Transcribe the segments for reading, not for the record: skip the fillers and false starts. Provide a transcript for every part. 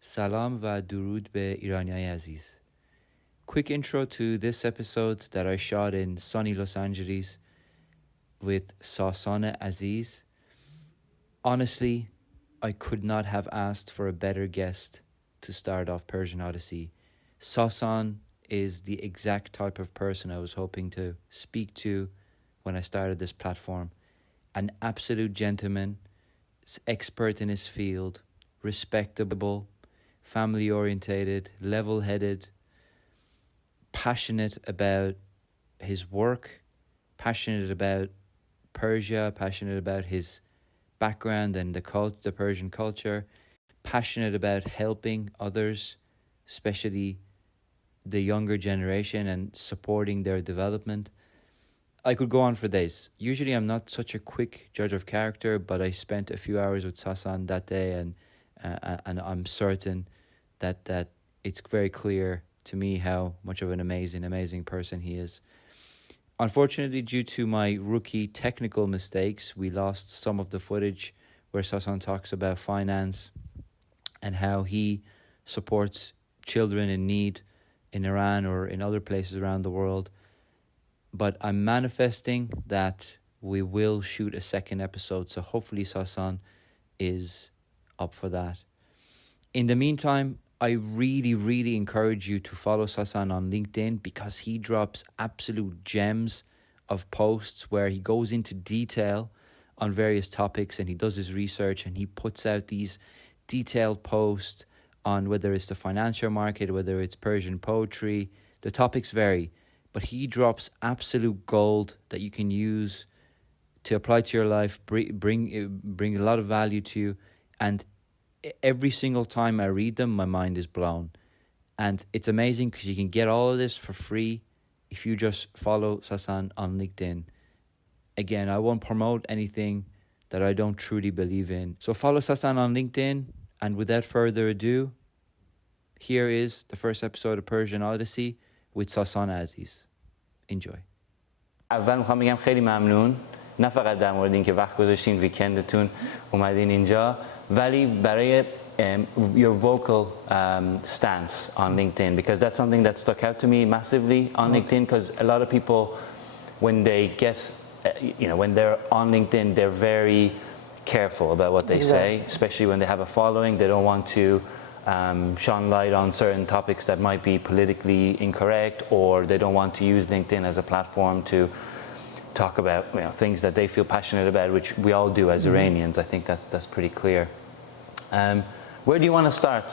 Salam va durud be Iraniai Aziz. Quick intro to this episode that I shot in sunny Los Angeles with Sasan Aziz. Honestly, I could not have asked for a better guest to start off Persian Odyssey. Sasan is the exact type of person I was hoping to speak to when I started this platform. An absolute gentleman, expert in his field, respectable, family orientated, level headed, passionate about his work, passionate about Persia, passionate about his background and the Persian culture, passionate about helping others, especially the younger generation, and supporting their development. I could go on for days. Usually I'm not such a quick judge of character, but I spent a few hours with Sasan that day, and I'm certain that it's very clear to me how much of an amazing person he is. Unfortunately, due to my rookie technical mistakes, we lost some of the footage where Sasan talks about finance and how he supports children in need in Iran or in other places around the world. But I'm manifesting that we will shoot a second episode, so hopefully Sasan is up for that. In the meantime, I really encourage you to follow Sasan on LinkedIn, because he drops absolute gems of posts where he goes into detail on various topics and he does his research and he puts out these detailed posts on whether it's the financial market, whether it's Persian poetry. The topics vary, but he drops absolute gold that you can use to apply to your life, bring a lot of value to you. And every single time I read them, my mind is blown. And it's amazing because you can get all of this for free if you just follow Sasan on LinkedIn. Again, I won't promote anything that I don't truly believe in. So follow Sasan on LinkedIn. And without further ado, here is the first episode of Persian Odyssey with Sasan Aziz. Enjoy. اول میخوام بگم خیلی ممنون، نه فقط در مورد اینکه وقت گذاشتین ویکندتون اومدین اینجا، ولی برای your vocal stance on LinkedIn, because that's something that stuck out to me massively on LinkedIn, because a lot of people, when they get, when they're on LinkedIn, they're very careful about what they say, especially when they have a following. They don't want to shine light on certain topics that might be politically incorrect, or they don't want to use LinkedIn as a platform to talk about things that they feel passionate about, which we all do as Iranians. I think that's pretty clear. Where do you want to start?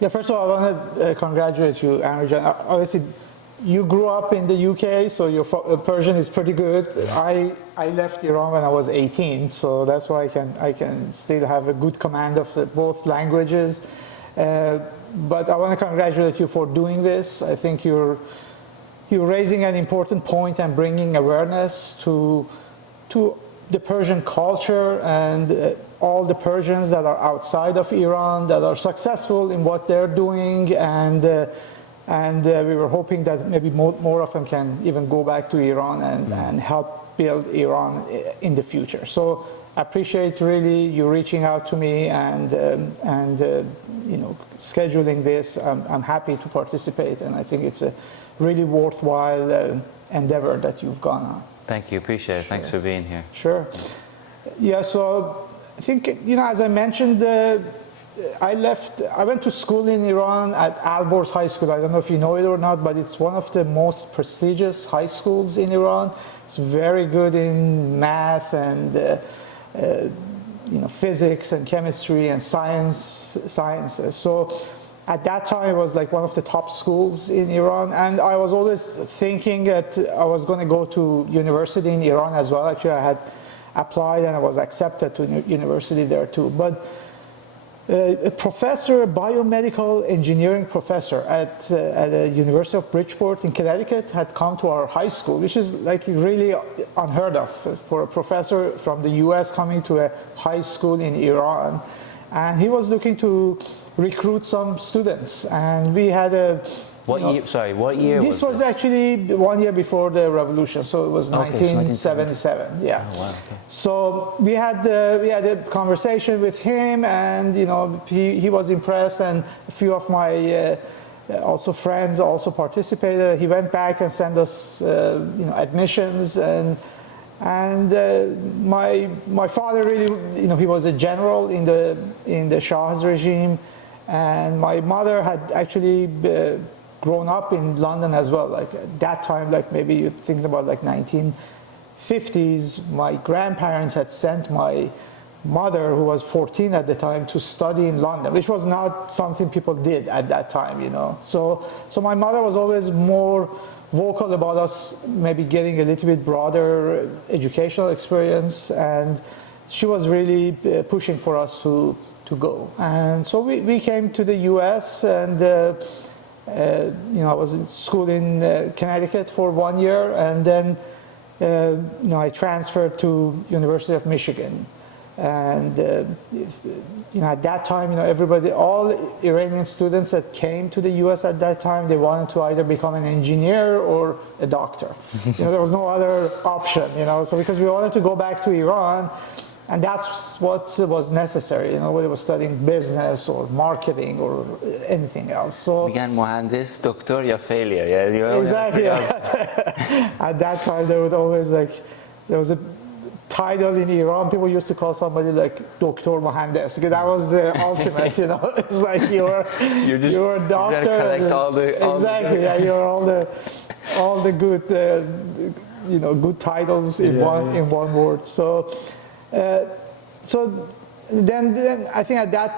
Yeah, first of all, I want to congratulate you, Amir. Obviously, you grew up in the UK, so your Persian is pretty good. I left Iran when I was 18, so that's why I can still have a good command of both languages. But I want to congratulate you for doing this. I think you're raising an important point and bringing awareness to the Persian culture and all the Persians that are outside of Iran that are successful in what they're doing, and we were hoping that maybe more of them can even go back to Iran and help build Iran in the future. So I appreciate really you reaching out to me and scheduling this. I'm happy to participate, and I think it's a really worthwhile endeavor that you've gone on. Thank you, appreciate it. Sure. Thanks for being here. Sure. Yeah, so I think, as I mentioned, I went to school in Iran at Alborz High School. I don't know if you know it or not, but it's one of the most prestigious high schools in Iran. It's very good in math and physics and chemistry and sciences. So at that time, it was like one of the top schools in Iran, and I was always thinking that I was going to go to university in Iran as well. Actually, I had applied and I was accepted to university there too. But a professor, a biomedical engineering professor at the University of Bridgeport in Connecticut had come to our high school, which is like really unheard of for a professor from the US coming to a high school in Iran. And he was looking to recruit some students. And we had a What year? Sorry, what year This was was actually 1 year before the revolution, so it was Okay, so 1977. Yeah. Oh, wow. Okay. So we had a conversation with him, and he was impressed, and a few of my also friends also participated. He went back and sent us admissions, and my father really, he was a general in the Shah's regime, and my mother had actually grown up in London as well. Like at that time, like maybe you're thinking about like 1950s, my grandparents had sent my mother, who was 14 at the time, to study in London, which was not something people did at that time, So my mother was always more vocal about us maybe getting a little bit broader educational experience, and she was really pushing for us to go. And so we came to the US, and I was in school in Connecticut for 1 year, and then I transferred to University of Michigan. And at that time, everybody, all Iranian students that came to the U.S. at that time, they wanted to either become an engineer or a doctor. There was no other option. So because we wanted to go back to Iran, and that's what was necessary. Whether it was studying business or marketing or anything else. So میگن مهندس دکتر یا failure. Yeah, exactly. At that time, there would always there was a title in Iran, people used to call somebody like Doktor Mohandes. That was the ultimate, It's like you're a doctor. Collect all the exactly, yeah, you're all the good, good titles in one word. So then I think at that,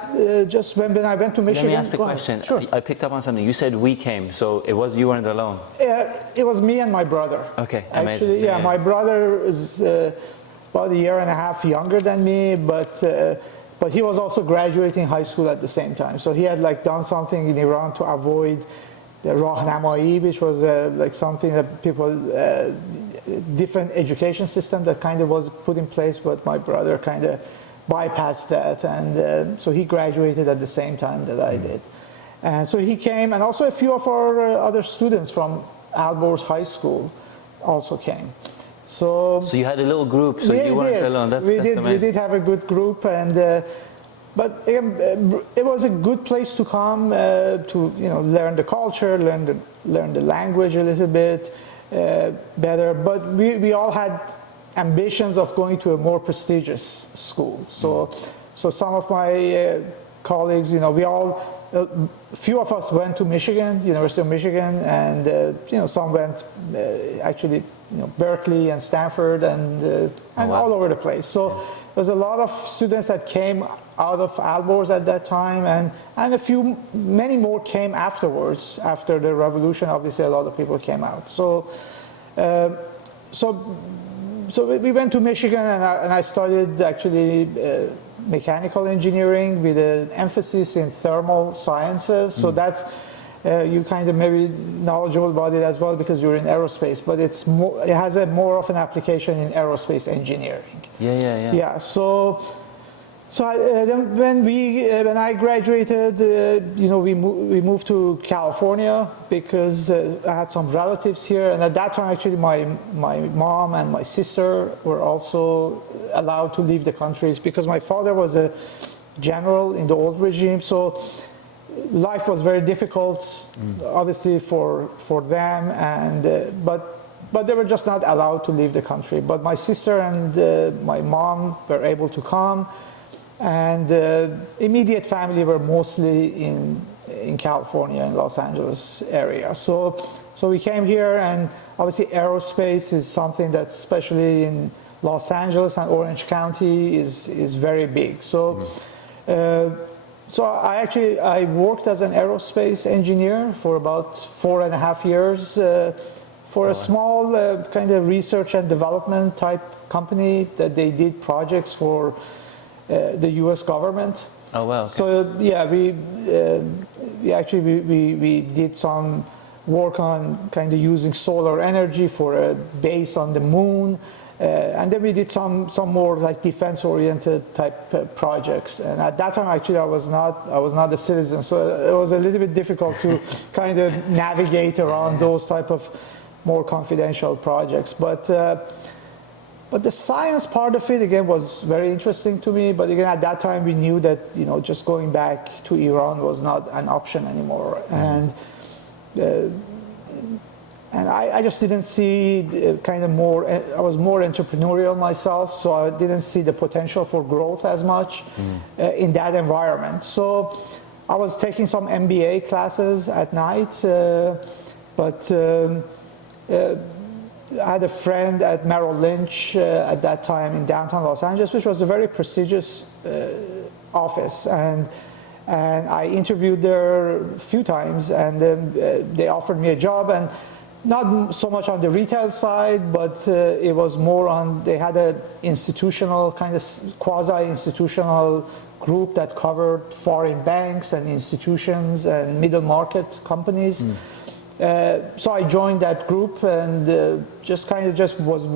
just when I went to Michigan. Let me ask the question. Sure. I picked up on something. You said we came, so you weren't alone. It was me and my brother. Okay, amazing. Actually, yeah, my brother is about a year and a half younger than me, but he was also graduating high school at the same time. So he had done something in Iran to avoid the rahnamai, which was something that people, different education system that kind of was put in place, but my brother kind of bypassed that, and so he graduated at the same time that I did. And so he came, and also a few of our other students from Alborz High School also came. So you had a little group, so you weren't alone. That's amazing. We did have a good group, and but it was a good place to come to learn the culture, learn the language a little bit better. But we all had ambitions of going to a more prestigious school. So some of my colleagues, we all. A few of us went to Michigan, University of Michigan, and some went actually, Berkeley and Stanford and all over the place. So there's a lot of students that came out of Alborz at that time, and many more came afterwards. After the revolution, obviously a lot of people came out. So we went to Michigan, and I studied actually mechanical engineering with an emphasis in thermal sciences. So that's you kind of maybe knowledgeable about it as well because you're in aerospace, but it has a more of an application in aerospace engineering. Yeah. So then when I graduated, we moved to California because I had some relatives here, and at that time actually my mom and my sister were also allowed to leave the countries because my father was a general in the old regime, so life was very difficult, obviously for them, and but they were just not allowed to leave the country. But my sister and my mom were able to come. And immediate family were mostly in California, in Los Angeles area. So we came here, and obviously aerospace is something that, especially in Los Angeles and Orange County, is very big. So I worked as an aerospace engineer for about 4.5 years for a small kind of research and development type company that they did projects for the U.S. government. Oh wow! Okay. So yeah, we did some work on kind of using solar energy for a base on the moon, And then we did some more like defense-oriented type projects. And at that time, actually, I was not a citizen, so it was a little bit difficult to kind of navigate around those type of more confidential projects. But the science part of it again was very interesting to me. But again, at that time, we knew that just going back to Iran was not an option anymore, and I just didn't see kind of more, I was more entrepreneurial myself, so I didn't see the potential for growth as much in that environment. So I was taking some MBA classes at night, but I had a friend at Merrill Lynch at that time in downtown Los Angeles, which was a very prestigious office. And I interviewed there a few times, and they offered me a job, and not so much on the retail side, but it was more on, they had an institutional, kind of quasi-institutional group that covered foreign banks and institutions and middle market companies. So I joined that group, and just was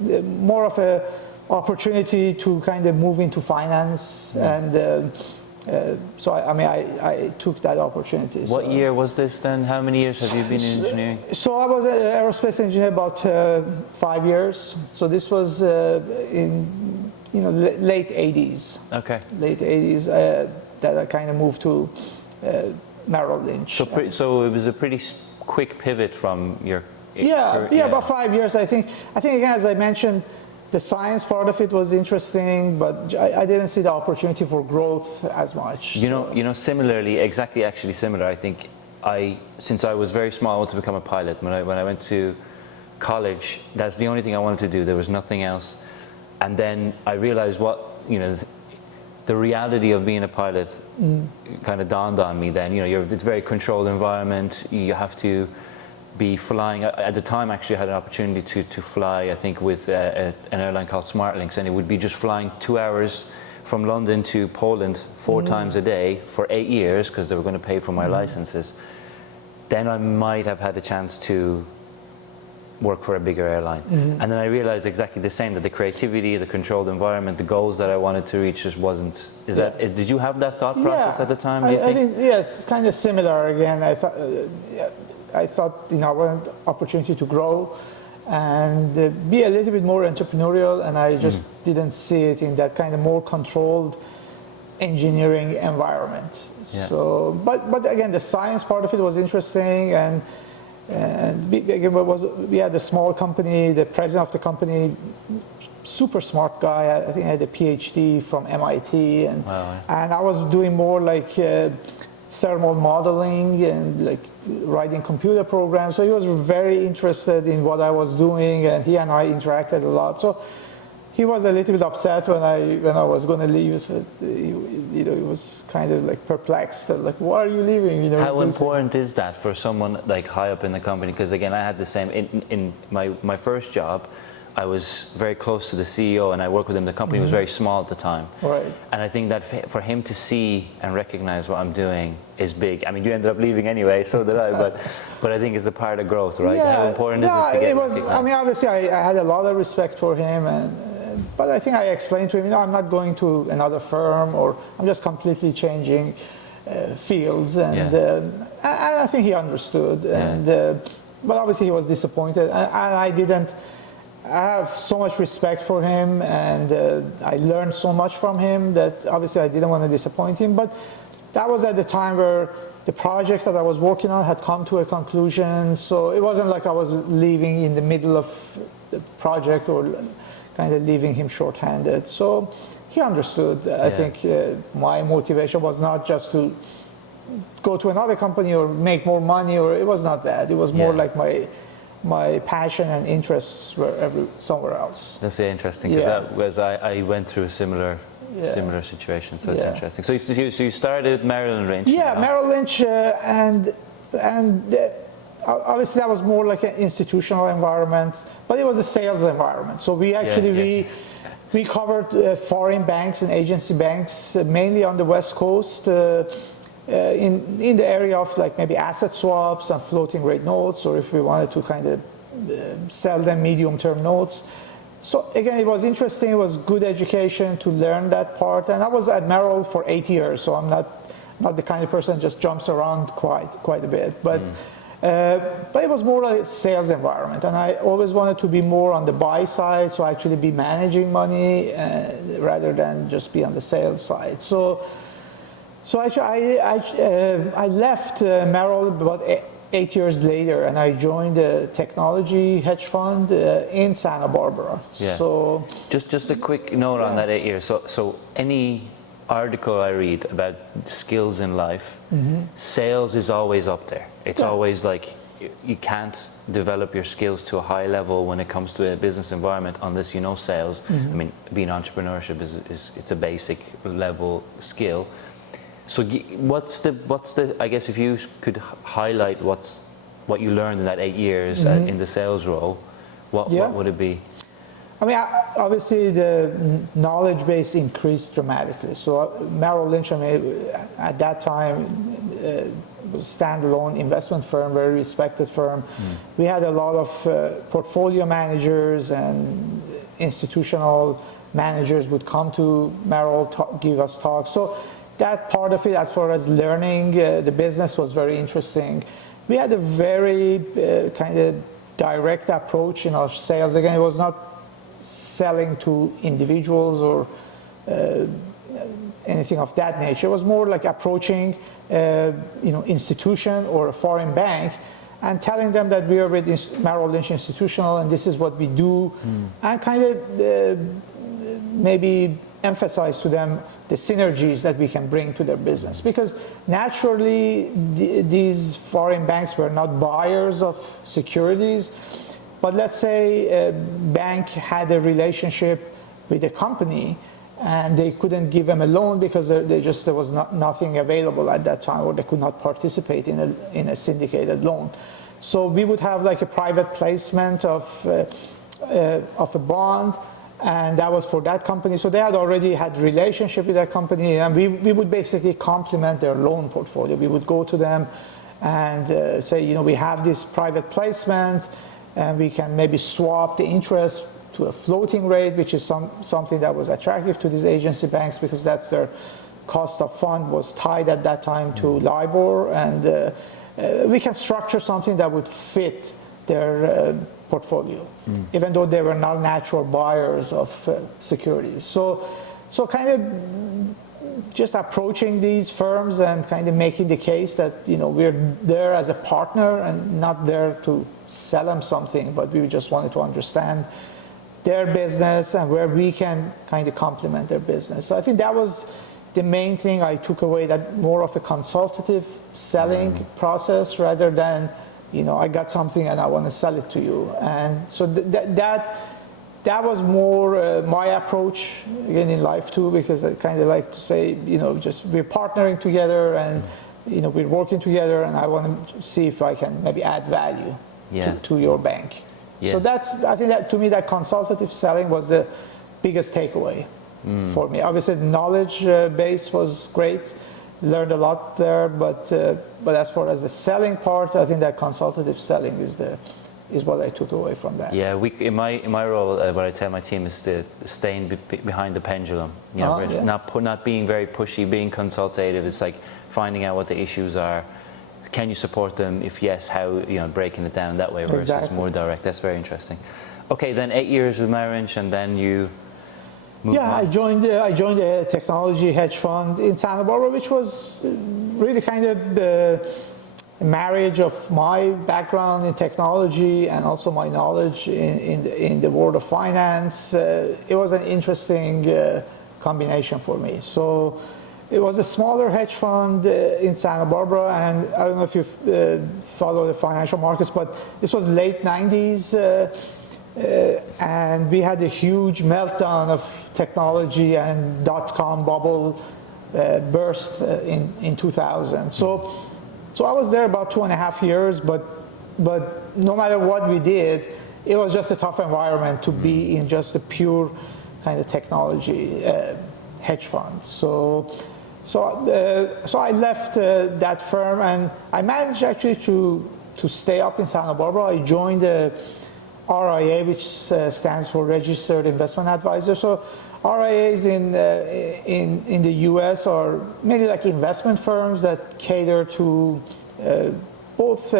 more of a opportunity to kind of move into finance, and so I took that opportunity. What year was this then? How many years have you been in engineering? So I was an aerospace engineer about 5 years. So this was in late 80s. Okay. Late 80s that I kind of moved to Merrill Lynch. So it was a pretty quick pivot from your career. About 5 years. I think again, as I mentioned, the science part of it was interesting, but I didn't see the opportunity for growth as much. Similarly, actually similar. I think since I was very small, I wanted to become a pilot. When I went to college, that's the only thing I wanted to do. There was nothing else. And then I realized the reality of being a pilot kind of dawned on me then. It's a very controlled environment. You have to be flying. At the time, actually, I had an opportunity to fly, I think, with an airline called Smartlinks, and it would be just flying 2 hours from London to Poland 4 times a day for 8 years, because they were going to pay for my licenses. Then I might have had a chance to work for a bigger airline. And then I realized exactly the same, that the creativity, the controlled environment, the goals that I wanted to reach just wasn't. Did you have that thought process at the time, do you think? I think, yes, kind of similar again. I thought I wanted opportunity to grow and be a little bit more entrepreneurial, and I just didn't see it in that kind of more controlled engineering environment. Yeah. So, but again, the science part of it was interesting, and we had a small company. The president of the company, super smart guy. I think I had a PhD from MIT, and I was doing more like thermal modeling and like writing computer programs. So he was very interested in what I was doing, and he and I interacted a lot. So he was a little bit upset when I was going to leave. So he was kind of like perplexed, like, why are you leaving? How important is that for someone like high up in the company? Because again, I had the same in my first job. I was very close to the CEO, and I worked with him. The company was very small at the time. Right. And I think that for him to see and recognize what I'm doing is big. I mean, you ended up leaving anyway, so did I, but I think it's a part of growth, right? Yeah. How important is it to get recognized? I mean, obviously, I had a lot of respect for him, but I think I explained to him, I'm not going to another firm, or I'm just completely changing fields, and I think he understood. And but obviously, he was disappointed, and I have so much respect for him, and I learned so much from him that obviously I didn't want to disappoint him. But that was at the time where the project that I was working on had come to a conclusion, so it wasn't like I was leaving in the middle of the project or kind of leaving him short-handed. So he understood. I think my motivation was not just to go to another company or make more money, or it was not that. It was more like my passion and interests were somewhere else. That's interesting, because I went through a similar situation, so that's interesting. So you started Merrill Lynch. Yeah, Merrill Lynch, and obviously that was more like an institutional environment, but it was a sales environment. So we actually we covered foreign banks and agency banks, mainly on the West Coast. In the area of like maybe asset swaps and floating rate notes, or if we wanted to kind of sell them medium-term notes. So again, it was interesting. It was good education to learn that part. And I was at Merrill for 8 years, so I'm not the kind of person that just jumps around quite a bit. But it was more like a sales environment, and I always wanted to be more on the buy side, so actually be managing money rather than just be on the sales side. So actually, I left Merrill about 8 years later, and I joined a technology hedge fund in Santa Barbara. Yeah. So just a quick note on that 8 years. So any article I read about skills in life, sales is always up there. It's always like you can't develop your skills to a high level when it comes to a business environment unless you know sales. I mean, being entrepreneurship is it's a basic level skill. So what's the I guess if you could highlight what you learned in that 8 years in the sales role, what would it be? I mean, obviously the knowledge base increased dramatically. So Merrill Lynch, I mean, at that time, was a standalone investment firm, very respected firm. We had a lot of portfolio managers and institutional managers would come to Merrill, give us talks. So that part of it, as far as learning the business, was very interesting. We had a very kind of direct approach in our sales. Again, it was not selling to individuals or anything of that nature. It was more like approaching institution or a foreign bank and telling them that we are with Merrill Lynch Institutional and this is what we do, and kind of maybe emphasize to them the synergies that we can bring to their business. Because naturally, these foreign banks were not buyers of securities, but let's say a bank had a relationship with a company and they couldn't give them a loan because there was nothing available at that time, or they could not participate in a syndicated loan. So we would have like a private placement of a bond, and that was for that company. So they had already had relationship with that company, and we would basically complement their loan portfolio. We would go to them and say, we have this private placement, and we can maybe swap the interest to a floating rate, which is something that was attractive to these agency banks because that's their cost of fund was tied at that time to LIBOR, and we can structure something that would fit their portfolio, even though they were not natural buyers of securities. So kind of just approaching these firms and kind of making the case that we're there as a partner and not there to sell them something, but we just wanted to understand their business and where we can kind of complement their business. So I think that was the main thing I took away, that more of a consultative selling process rather than I got something and I want to sell it to you. And so that was more my approach again in life too, because I kind of like to say, just we're partnering together and we're working together, and I want to see if I can maybe add value to your bank. Yeah. So I think that to me that consultative selling was the biggest takeaway for me. Obviously the knowledge base was great, learned a lot there, but as far as the selling part, I think that consultative selling is what I took away from that. Yeah, in my role, what I tell my team is to staying behind the pendulum. Not being very pushy, being consultative. It's like finding out what the issues are. Can you support them? If yes, how? Breaking it down that way versus more direct. That's very interesting. Okay, then 8 years with Merrill Lynch, and then you moved on. I joined a technology hedge fund in Santa Barbara, which was really kind of a marriage of my background in technology and also my knowledge in the world of finance. It was an interesting combination for me. So it was a smaller hedge fund in Santa Barbara, and I don't know if you follow the financial markets, but this was late 90s, and we had a huge meltdown of technology, and dot-com bubble burst in 2000. So I was there about 2.5 years, but no matter what we did, it was just a tough environment to be in, just a pure kind of technology hedge fund. So I left that firm, and I managed actually to stay up in Santa Barbara. I joined a RIA, which stands for Registered Investment Advisor. So RIAs in the US are mainly like investment firms that cater to both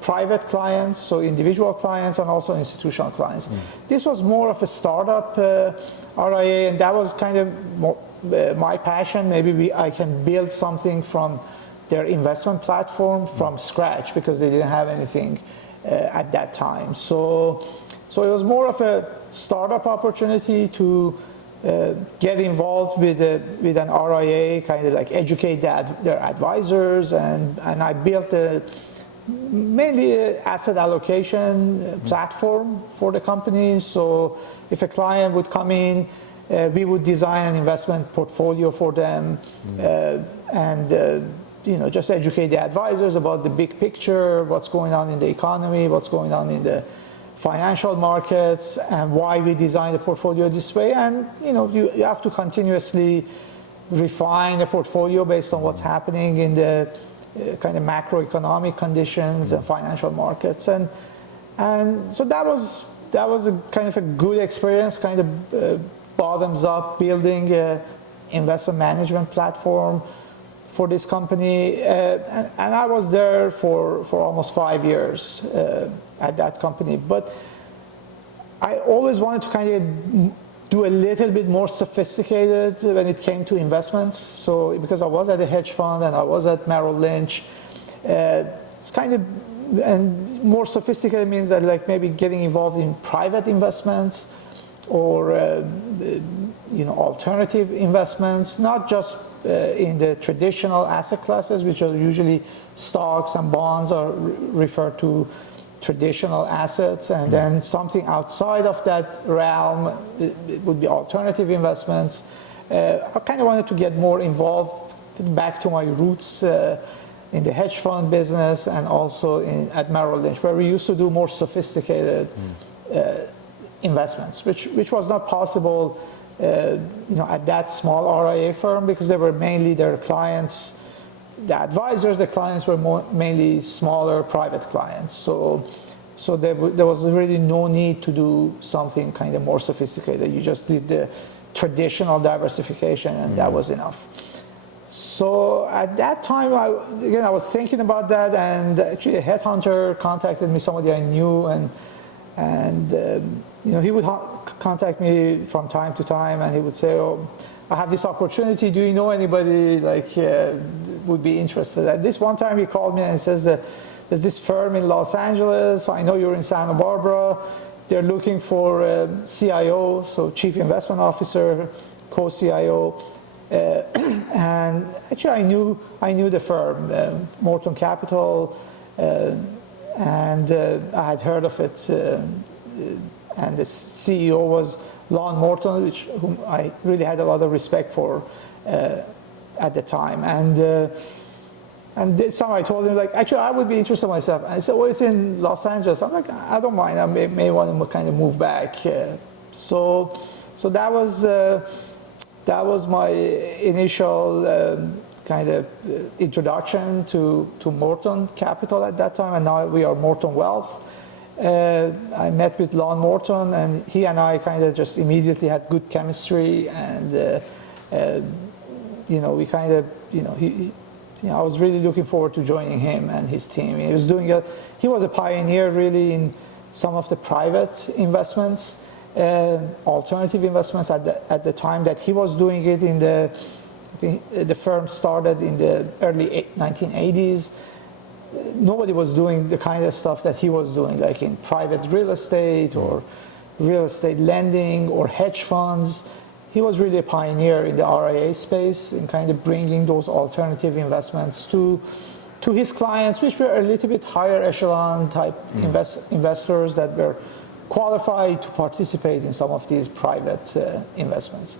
private clients, so individual clients, and also institutional clients. This was more of a startup RIA, and that was kind of more, my passion. Maybe I can build something from their investment platform from scratch, because they didn't have anything at that time. So it was more of a startup opportunity to get involved with an RIA, kind of like educate their advisors, and I built mainly an asset allocation platform for the company. So if a client would come in, we would design an investment portfolio for them, and just educate the advisors about the big picture, what's going on in the economy, what's going on in the financial markets, and why we design the portfolio this way. And you have to continuously refine the portfolio based on what's happening in the kind of macroeconomic conditions and financial markets. And so that was a kind of a good experience, kind of bottoms up, building an investment management platform for this company. And I was there for almost 5 years at that company. But I always wanted to kind of do a little bit more sophisticated when it came to investments. So because I was at a hedge fund and I was at Merrill Lynch, it's kind of, and more sophisticated means that like maybe getting involved in private investments or alternative investments, not just in the traditional asset classes, which are usually stocks and bonds, are referred to traditional assets, and then something outside of that realm, it would be alternative investments. I kind of wanted to get more involved, back to my roots in the hedge fund business, and also at Merrill Lynch, where we used to do more sophisticated investments, which was not possible at that small RIA firm, because they were mainly their clients, the advisors, the clients were mainly smaller private clients. So there was really no need to do something kind of more sophisticated. You just did the traditional diversification, and that was enough. So at that time, I was thinking about that, and actually a headhunter contacted me, somebody I knew, and he would contact me from time to time, and he would say, "Oh, I have this opportunity. Do you know anybody would be interested?" At this one time, he called me and he says that there's this firm in Los Angeles. I know you're in Santa Barbara. They're looking for a CIO, so Chief Investment Officer, co-CIO. And actually, I knew the firm, Morton Capital, and I had heard of it. And the CEO was Lon Morton, whom I really had a lot of respect for at the time. And this time I told him, actually, I would be interested myself. And he said, "Well, it's in Los Angeles." I'm like, "I don't mind. I may want to kind of move back." So that was my initial kind of introduction to Morton Capital at that time, and now we are Morton Wealth. I met with Lon Morton, and he and I kind of just immediately had good chemistry, and we kind of, I was really looking forward to joining him and his team. He was a pioneer really in some of the private investments, alternative investments at the time that he was doing it. The firm started in the early 1980s. Nobody was doing the kind of stuff that he was doing, like in private real estate or real estate lending or hedge funds. He was really a pioneer in the RIA space in kind of bringing those alternative investments to his clients, which were a little bit higher echelon type investors that were qualified to participate in some of these private investments.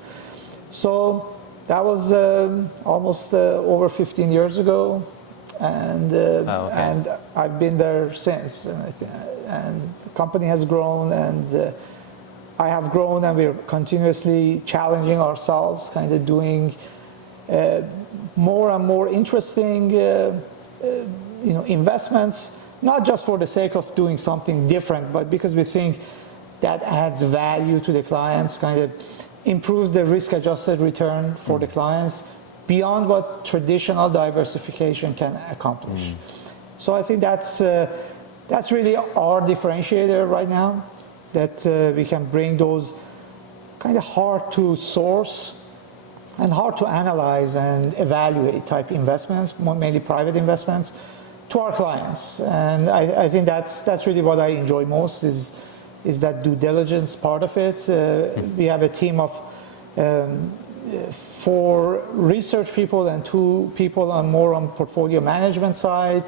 So that was almost over 15 years ago. And and I've been there since, and the company has grown, and I have grown, and we're continuously challenging ourselves, kind of doing more and more interesting investments not just for the sake of doing something different, but because we think that adds value to the clients, kind of improves the risk-adjusted return for the clients beyond what traditional diversification can accomplish. So I think that's really our differentiator right now, that we can bring those kind of hard to source and hard to analyze and evaluate type investments, mainly private investments, to our clients. And I think that's really what I enjoy most is that due diligence part of it. We have a team of 4 research people and 2 people more on portfolio management side.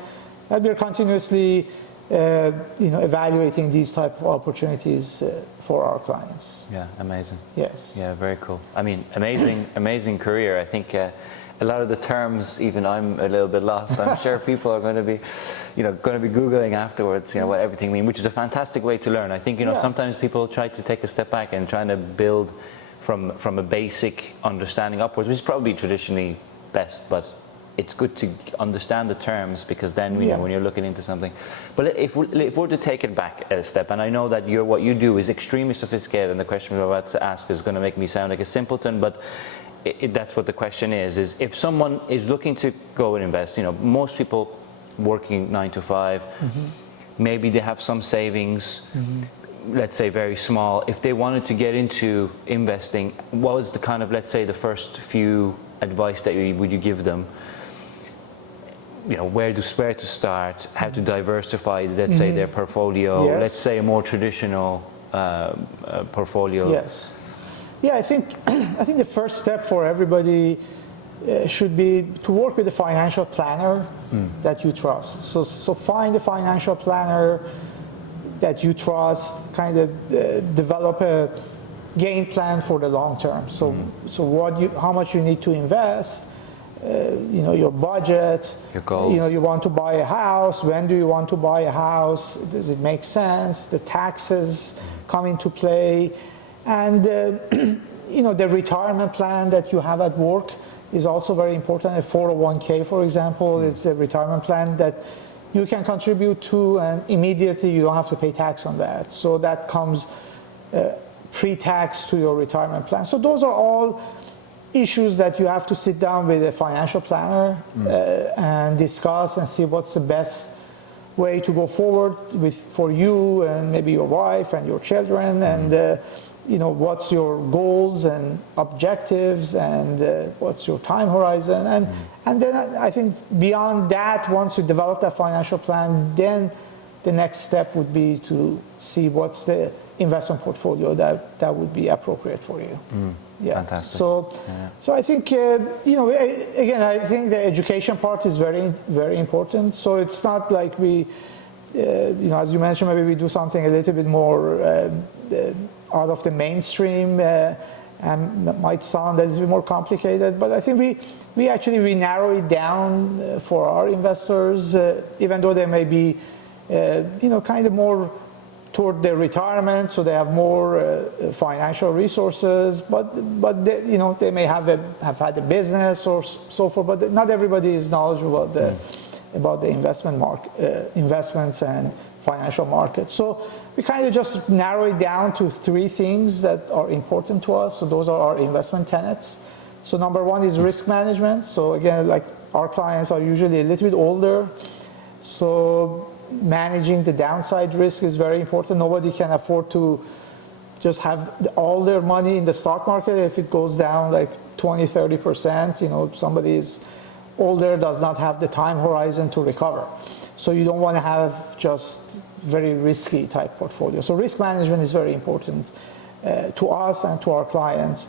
And we're continuously evaluating these type of opportunities for our clients. Yeah, amazing. Yes. Yeah, very cool. I mean, amazing career. I think a lot of the terms, even I'm a little bit lost. I'm sure people are going to be, Googling afterwards, what everything means, which is a fantastic way to learn. I think, sometimes people try to take a step back and trying to build from a basic understanding upwards, which is probably traditionally best, but it's good to understand the terms, because then when you're looking into something. But if we're to take it back a step, and I know that what you do is extremely sophisticated, and the question we're about to ask is going to make me sound like a simpleton, but that's what the question is if someone is looking to go and invest, most people working 9 to 5, maybe they have some savings, let's say very small. If they wanted to get into investing, what was the kind of, let's say, the first few advice that would you give them? Where to start, how to diversify, let's say, their portfolio, let's say a more traditional portfolio. Yes. Yeah, I think the first step for everybody should be to work with a financial planner that you trust. So find a financial planner that you trust, kind of develop a game plan for the long term. So how much you need to invest, your budget, your goals. You want to buy a house, when do you want to buy a house, does it make sense, the taxes come into play, and the retirement plan that you have at work is also very important. A 401k, for example, is a retirement plan that you can contribute to, and immediately you don't have to pay tax on that. So that comes pre-tax to your retirement plan. So those are all issues that you have to sit down with a financial planner and discuss and see what's the best way to go forward for you and maybe your wife and your children, and what's your goals and objectives, and what's your time horizon, and then I think beyond that, once you develop that financial plan, then the next step would be to see what's the investment portfolio that would be appropriate for you. Yeah. Fantastic. So I think again, I think the education part is very, very important. So it's not like we, as you mentioned, maybe we do something a little bit more out of the mainstream, and might sound a little bit more complicated. But I think we actually narrow it down for our investors, even though they may be, kind of more toward their retirement, so they have more financial resources, but they may have had a business or so forth, but not everybody is knowledgeable about the investments and financial markets. So we kind of just narrow it down to 3 things that are important to us. So those are our investment tenets. So number 1 is risk management. So again, like our clients are usually a little bit older, so managing the downside risk is very important. Nobody can afford to just have all their money in the stock market. If it goes down like 20-30%, somebody is older, does not have the time horizon to recover. So you don't want to have just very risky type portfolio. So risk management is very important to us and to our clients.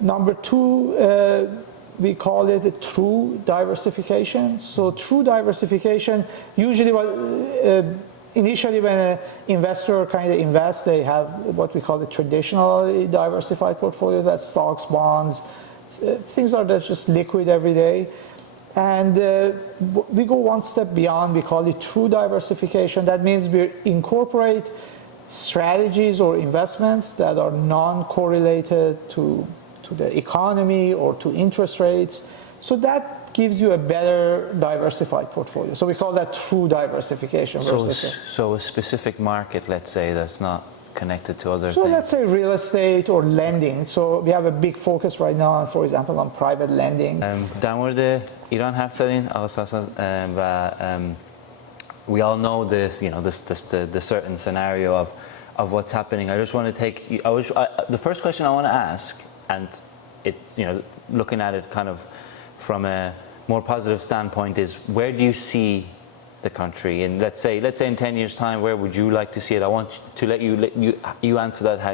Number 2, we call it a true diversification. So true diversification, usually initially when an investor kind of invests, they have what we call the traditionally diversified portfolio. That's stocks, bonds, things are just liquid every day. And we go one step beyond. We call it true diversification. That means we incorporate strategies or investments that are non-correlated to the economy or to interest rates. So that gives you a better diversified portfolio. So we call that true diversification. So a specific market, let's say, that's not connected to other so things. let's say real estate or lending. So we have a big focus right now, for example, on private lending. در مورد ایران حرف زدین آقا ساسان و we all know the certain scenario of what's happening. I just want to take the first question I want to ask, and looking at it kind of from a more positive standpoint, is where do you see the country? And let's say in 10 years' time, where would you like to see it? I want to let you answer that how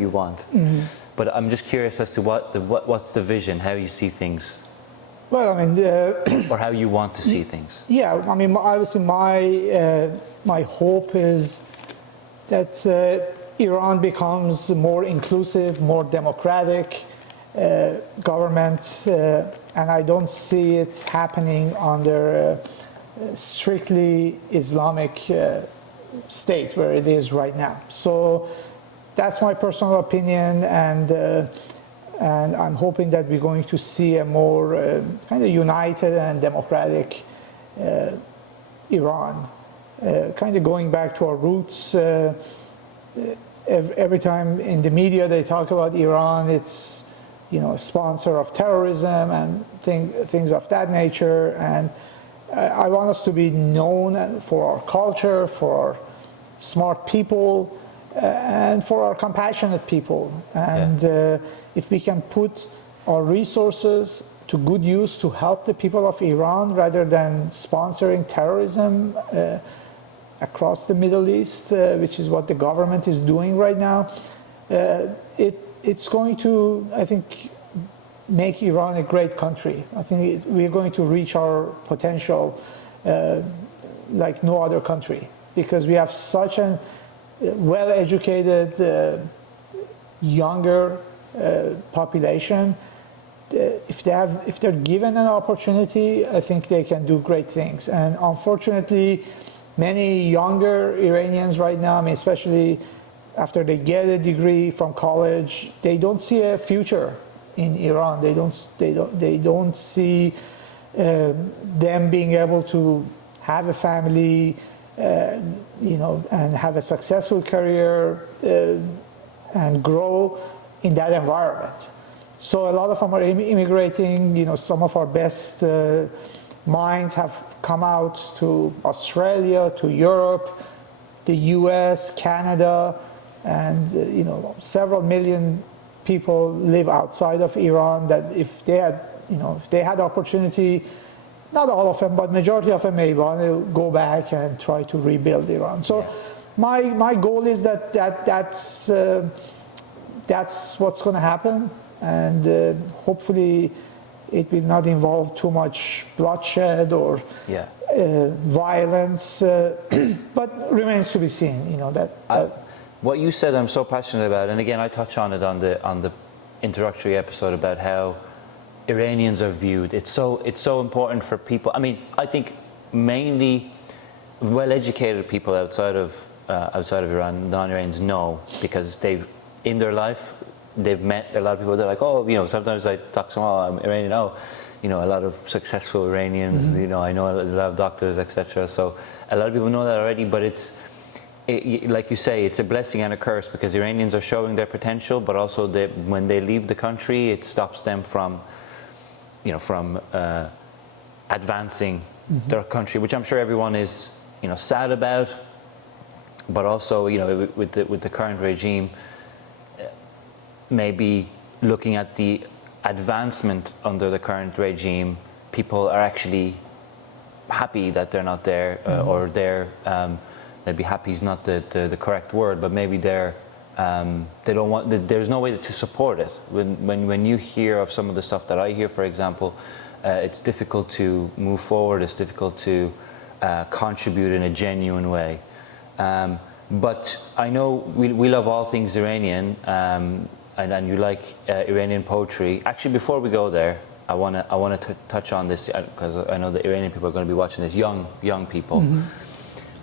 you want. Mm-hmm. But I'm just curious as to what's the vision, how you see things. Well, I mean, or how you want to see things. Yeah, I mean, obviously, my hope is that Iran becomes more inclusive, more democratic government, and I don't see it happening under strictly Islamic state where it is right now. So that's my personal opinion, and I'm hoping that we're going to see a more kind of united and democratic Iran, kind of going back to our roots. Every time in the media they talk about Iran, it's a sponsor of terrorism and things of that nature. And I want us to be known for our culture, for our smart people, and for our compassionate people. And if we can put our resources to good use to help the people of Iran rather than sponsoring terrorism across the Middle East, which is what the government is doing right now, it's going to, I think, make Iran a great country. I think we're going to reach our potential like no other country, because we have such a well-educated, younger population. If they're given an opportunity, I think they can do great things. And unfortunately, many younger Iranians right now, I mean, especially after they get a degree from college, they don't see a future in Iran. They don't see them being able to have a family, and have a successful career and grow in that environment. So a lot of them are immigrating. Some of our best minds have come out to Australia, to Europe, the US, Canada, and several million people live outside of Iran that if they had opportunity, not all of them, but majority of them may want to go back and try to rebuild Iran. So my goal is that's what's going to happen, and hopefully it will not involve too much bloodshed or violence, but remains to be seen. What you said, I'm so passionate about, and again, I touch on it on the introductory episode about how Iranians are viewed. It's so important for people. I mean, I think mainly well-educated people outside of Iran, non-Iranians know, because in their life they've met a lot of people. They're like, sometimes I talk to someone, I'm Iranian. A lot of successful Iranians. Mm-hmm. I know a lot of doctors, etc. So a lot of people know that already. But like you say, it's a blessing and a curse, because Iranians are showing their potential, but also when they leave the country, it stops them from advancing their country, which I'm sure everyone is, sad about. But also, with the current regime, maybe looking at the advancement under the current regime, people are actually happy that they're not there, or they're maybe happy is not the correct word, but maybe they don't want. There's no way to support it. When you hear of some of the stuff that I hear, for example, it's difficult to move forward. It's difficult to contribute in a genuine way. But I know we love all things Iranian, and you like Iranian poetry. Actually, before we go there, I want to touch on this, because I know the Iranian people are going to be watching this, young people. Mm-hmm.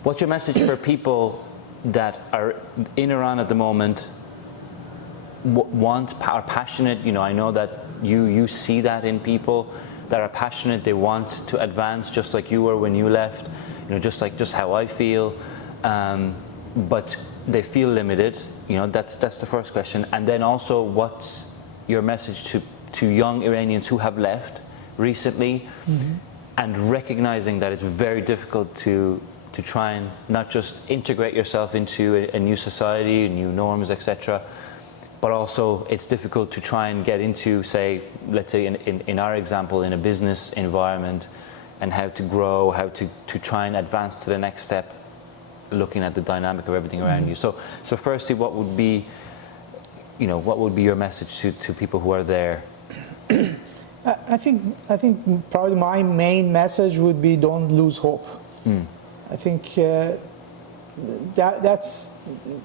What's your message for people that are in Iran at the moment, are passionate? I know that you see that in people, that are passionate. They want to advance, just like you were when you left. Just how I feel, but they feel limited. That's the first question. And then also, what's your message to young Iranians who have left recently, and recognizing that it's very difficult to try and not just integrate yourself into a new society, new norms, etc., but also it's difficult to try and get into, say, let's say in our example, in a business environment, and how to grow, how to try and advance to the next step, looking at the dynamic of everything around you. So firstly, what would be your message to people who are there? I think probably my main message would be don't lose hope. I think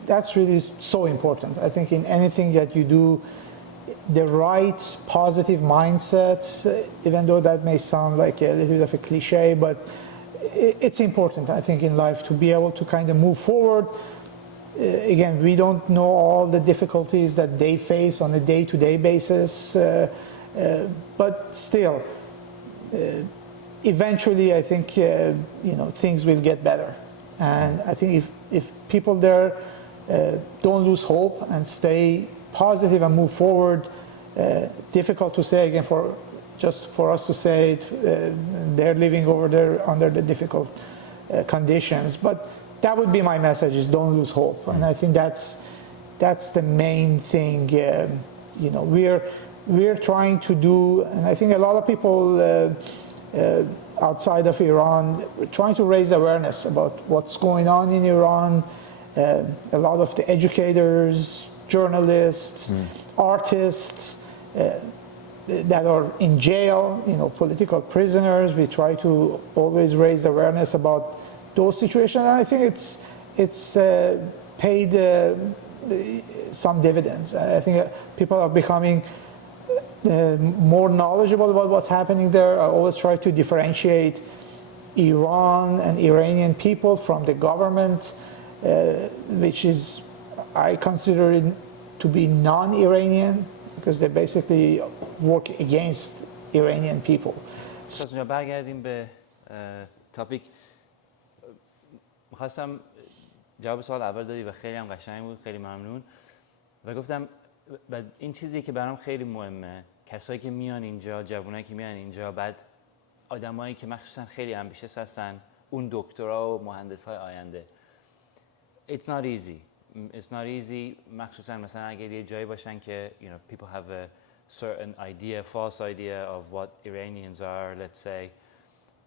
that's really so important. I think in anything that you do, the right positive mindset, even though that may sound like a little bit of a cliche, but it's important, I think, in life to be able to kind of move forward. Again, we don't know all the difficulties that they face on a day-to-day basis, but still, eventually, I think things will get better. And I think if people there don't lose hope and stay positive and move forward, difficult to say again just for us to say it, they're living over there under the difficult conditions. But that would be my message: is don't lose hope. And I think that's the main thing. We're trying to do, and I think a lot of people outside of Iran trying to raise awareness about what's going on in Iran. A lot of the educators, journalists, artists that are in jail, political prisoners. We try to always raise awareness about those situations. And I think it's paid some dividends. I think people are becoming more knowledgeable about what's happening there. I always try to differentiate Iran and Iranian people from the government, which is, I consider it to be non-Iranian, because they basically work against Iranian people. سازون برگردیم به تاپیک. میخواستم جواب سوال اول دادی و خیلی هم قشنگ بود، خیلی ممنون. و گفتم این چیزی که برام خیلی مهمه، کسایی که میان اینجا، جوانایی که میان اینجا، بعد آدمایی که مخصوصا خیلی امبیشس هستن، اون دکترا و مهندسای آینده. It's not easy. It's not easy. مخصوصا مثلا اگه یه جایی باشن که people have a certain idea, false idea of what Iranians are, let's say,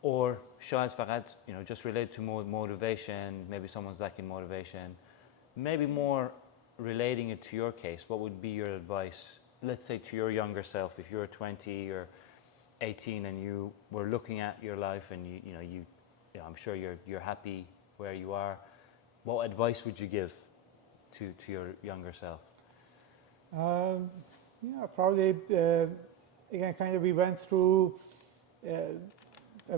or شاید فقط just related to motivation. Maybe someone's lacking motivation. Maybe more relating it to your case. What would be your advice? Let's say to your younger self, if you were 20 or 18 and you were looking at your life and I'm sure you're happy where you are. What advice would you give to your younger self? Probably again, kind of we went through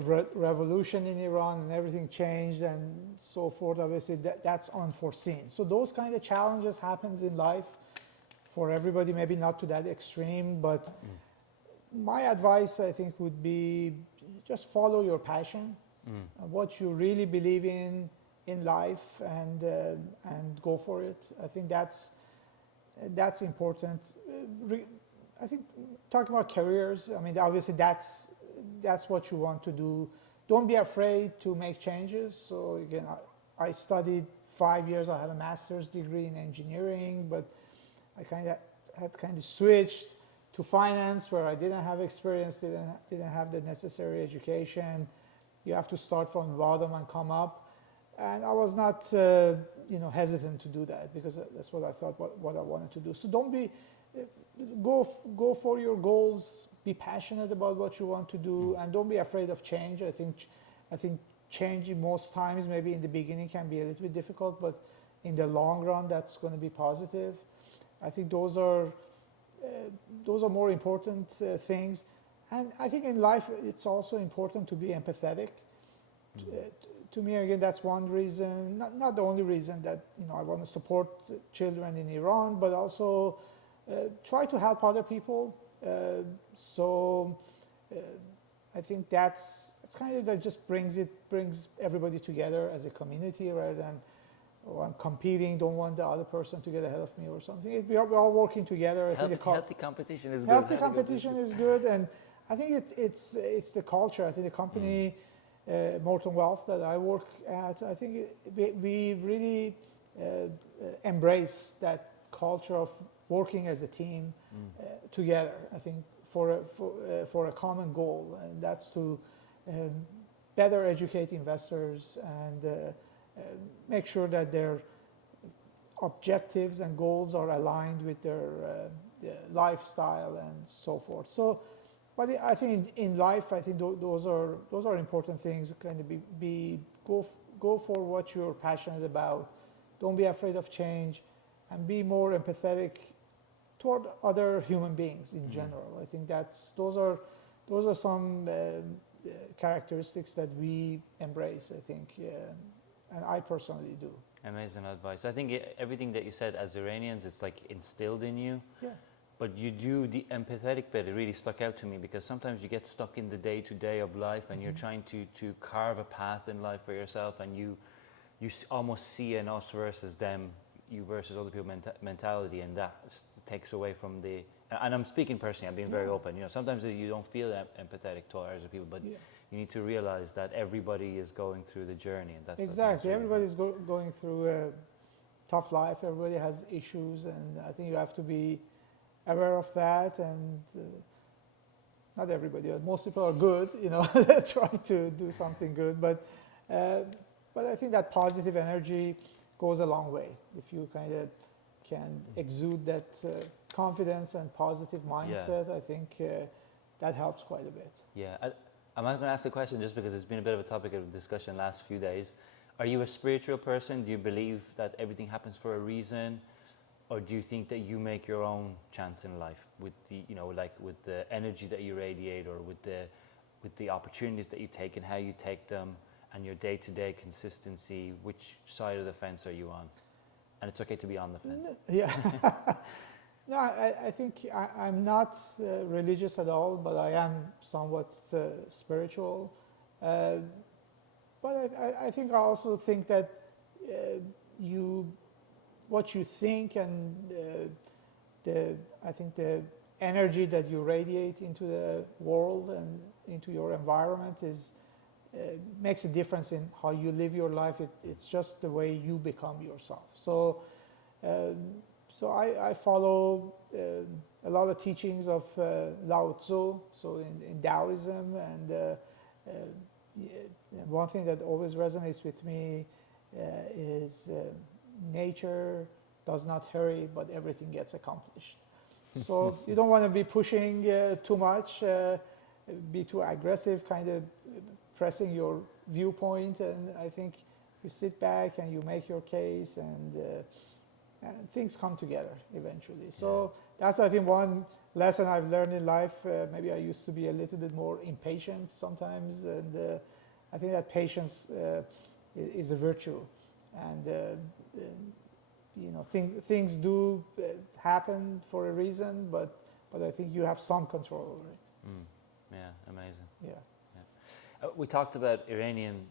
a revolution in Iran and everything changed and so forth. Obviously, that's unforeseen. So those kind of challenges happens in life for everybody. Maybe not to that extreme, but my advice, I think, would be just follow your passion, what you really believe in life, and go for it. I think that's important. I think talking about careers, I mean, obviously that's what you want to do. Don't be afraid to make changes. So again, I studied 5 years. I have a master's degree in engineering, but I had switched to finance, where I didn't have experience, didn't have the necessary education. You have to start from the bottom and come up. And I was not, hesitant to do that, because that's what I thought, what I wanted to do. So don't be, go for your goals. Be passionate about what you want to do, and don't be afraid of change. I think change most times, maybe in the beginning, can be a little bit difficult, but in the long run, that's going to be positive. I think those are more important things. And I think in life, it's also important to be empathetic. To me, again, that's one reason, not the only reason that I want to support children in Iran, but also try to help other people. So I think it's kind of that just brings everybody together as a community rather than, oh, I'm competing, don't want the other person to get ahead of me or something. We're all working together. I think Healthy competition is good. healthy competition is good, and I think it's the culture. I think the company, Morton Wealth, that I work at, I think we really embrace that culture of working as a team together. I think for a common goal, and that's to better educate investors and make sure that their objectives and goals are aligned with their lifestyle and so forth. So, but I think in life, I think those are important things. Kind of go for what you're passionate about. Don't be afraid of change, and be more empathetic toward other human beings in general. I think those are some characteristics that we embrace. I think, and I personally do. Amazing advice. I think everything that you said as Iranians, it's like instilled in you. Yeah. But you do the empathetic bit. It really stuck out to me because sometimes you get stuck in the day-to-day of life, and you're trying to carve a path in life for yourself, and you almost see an us versus them, you versus other people mentality, and that takes away from the. And I'm speaking personally. I'm being very open. You know, sometimes you don't feel empathetic towards other people, but you need to realize that everybody is going through the journey, and that's Exactly. really Everybody's going through a tough life. Everybody has issues, and I think you have to be aware of that. And not everybody, most people are good, you know, trying to do something good. But I think that positive energy goes a long way. If you kind of can exude that confidence and positive mindset, I think that helps quite a bit. Yeah. I'm not going to ask a question just because it's been a bit of a topic of discussion last few days. Are you a spiritual person? Do you believe that everything happens for a reason? Or do you think that you make your own chance in life with the, you know, like with the energy that you radiate, or with the opportunities that you take and how you take them, and your day-to-day consistency? Which side of the fence are you on? And it's okay to be on the fence. Yeah. No, I think I'm not religious at all, but I am somewhat spiritual. But I think I also think that what you think and I think the energy that you radiate into the world and into your environment makes a difference in how you live your life. It's just the way you become yourself. So I follow a lot of teachings of Lao Tzu, so in Taoism, and one thing that always resonates with me is nature does not hurry, but everything gets accomplished. So you don't want to be pushing too much, be too aggressive, kind of pressing your viewpoint. And I think if you sit back and you make your case, and things come together eventually. So that's, I think, one lesson I've learned in life. Maybe I used to be a little bit more impatient sometimes, and I think that patience is a virtue. And you know, things do happen for a reason, but I think you have some control over it. Yeah, amazing. Yeah. We talked about Iranian,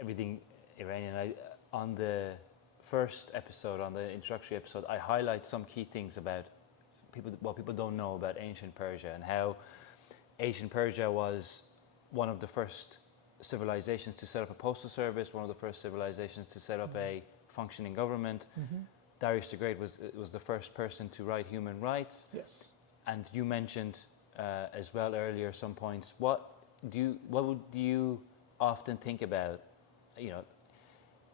everything Iranian. On the first episode, on the introductory episode, I highlight some key things about what people don't know about ancient Persia, and how ancient Persia was one of the first civilizations to set up a postal service, one of the first civilizations to set up a functioning government. Darius the Great was the first person to write human rights. Yes. And you mentioned as well earlier some points. What would you often think about, you know,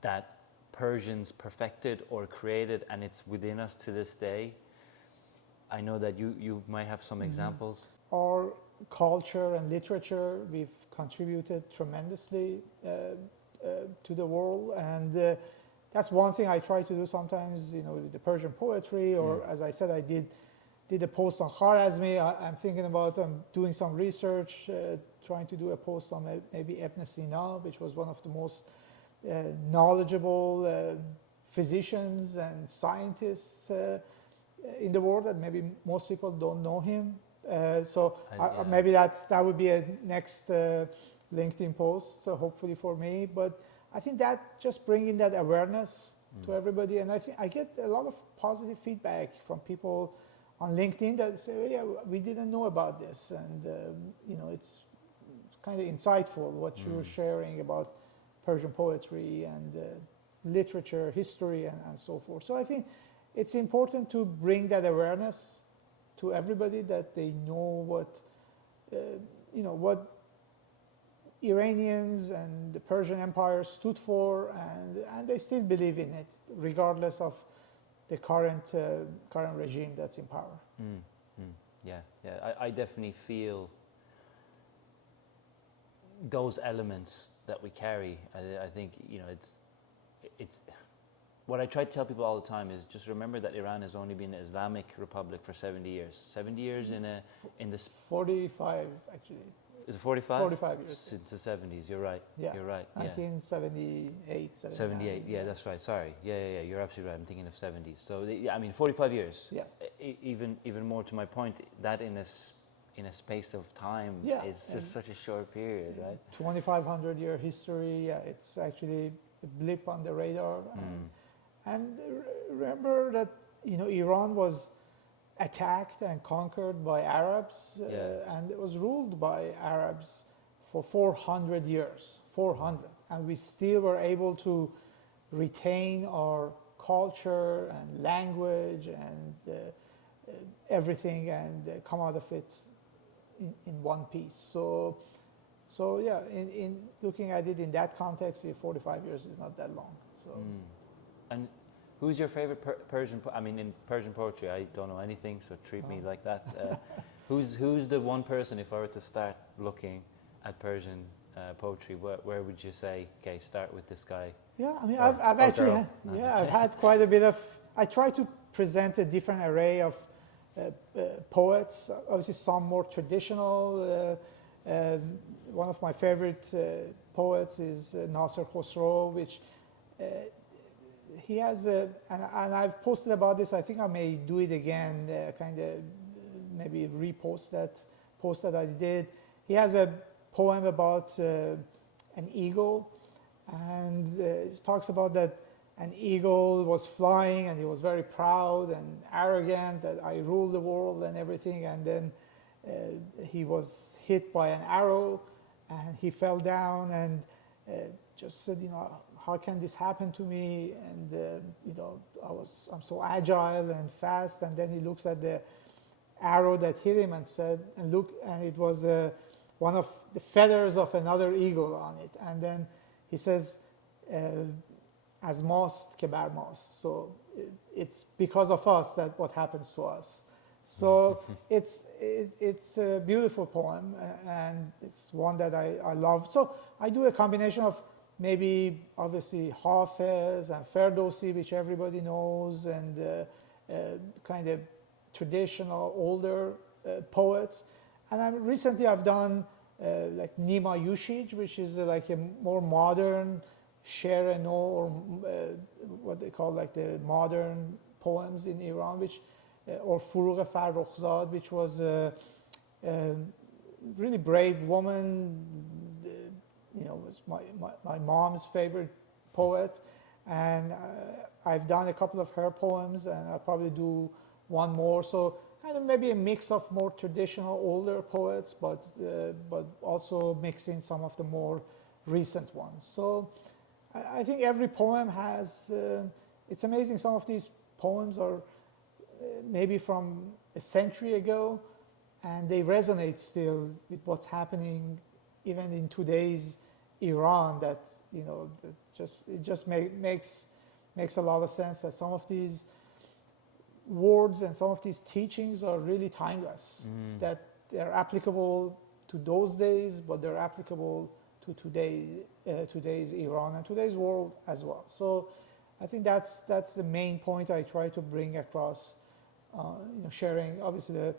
that Persians perfected or created, and it's within us to this day? I know that you might have some examples. Our culture and literature, we've contributed tremendously to the world, and that's one thing I try to do sometimes, you know, with the Persian poetry, or as I said, I did a post on Khwarazmi. I'm thinking about doing some research, trying to do a post on maybe Ibn Sina, which was one of the most knowledgeable physicians and scientists in the world, that maybe most people don't know him. So Yeah. maybe that would be a next LinkedIn post, hopefully for me. But I think that just bringing that awareness to everybody, and I think I get a lot of positive feedback from people on LinkedIn that say, oh, yeah, we didn't know about this, and it's kind of insightful what you're sharing about Persian poetry and literature, history, and so forth. So I think it's important to bring that awareness to everybody, that they know what Iranians and the Persian Empire stood for, and they still believe in it, regardless of the current regime that's in power. Yeah, I definitely feel those elements that we carry. I think it's what I try to tell people all the time is just remember that Iran has only been an Islamic republic for 70 years. 70 years in this 45 actually. Is it 45? 45 years. Since the 70s. You're right. Yeah. You're right. 1978, 79. 78. Yeah, that's right. Sorry. Yeah. You're absolutely right. I'm thinking of 70s. So I mean, 45 years. Yeah. Even more to my point, that in a space of time is just such a short period, right? 2,500-year history. Yeah, it's actually a blip on the radar. And remember that Iran was attacked and conquered by Arabs, and it was ruled by Arabs for 400 years. 400, and we still were able to retain our culture and language and everything, and come out of it in one piece. So yeah, in looking at it in that context, 45 years is not that long. So. And who's your favorite Persian? I mean, in Persian poetry, I don't know anything, so treat me like that. Who's the one person, if I were to start looking at Persian poetry, where would you say, okay, start with this guy? Yeah, I mean, I've actually I've had quite a bit of. I try to present a different array of poets. Obviously, some more traditional. One of my favorite poets is Nasser Khosrow, which. He has and I've posted about this. I think I may do it again, kind of maybe repost that post that I did. He has a poem about an eagle, and it talks about that an eagle was flying and he was very proud and arrogant that I rule the world and everything, and then he was hit by an arrow and he fell down and just said, how can this happen to me? And I'm so agile and fast. And then he looks at the arrow that hit him and said, and it was one of the feathers of another eagle on it. And then he says, "Az mast ke bar mast." So it's because of us that what happens to us. So it's a beautiful poem, and it's one that I love. So I do a combination of maybe obviously Hafez and Ferdowsi, which everybody knows, and kind of traditional older poets. And recently I've done like Nima Yushij, which is like a more modern Sher No, or what they call like the modern poems in Iran, which or Furugh Farrokhzad, which was a really brave woman. Was my mom's favorite poet, and I've done a couple of her poems, and I'll probably do one more. So kind of maybe a mix of more traditional older poets, but also mixing some of the more recent ones. So I think every poem has. It's amazing. Some of these poems are maybe from a century ago, and they resonate still with what's happening even in today's Iran. That it just makes a lot of sense that some of these words and some of these teachings are really timeless. That they're applicable to those days, but they're applicable to today's Iran and today's world as well. So I think that's the main point I try to bring across. Sharing obviously the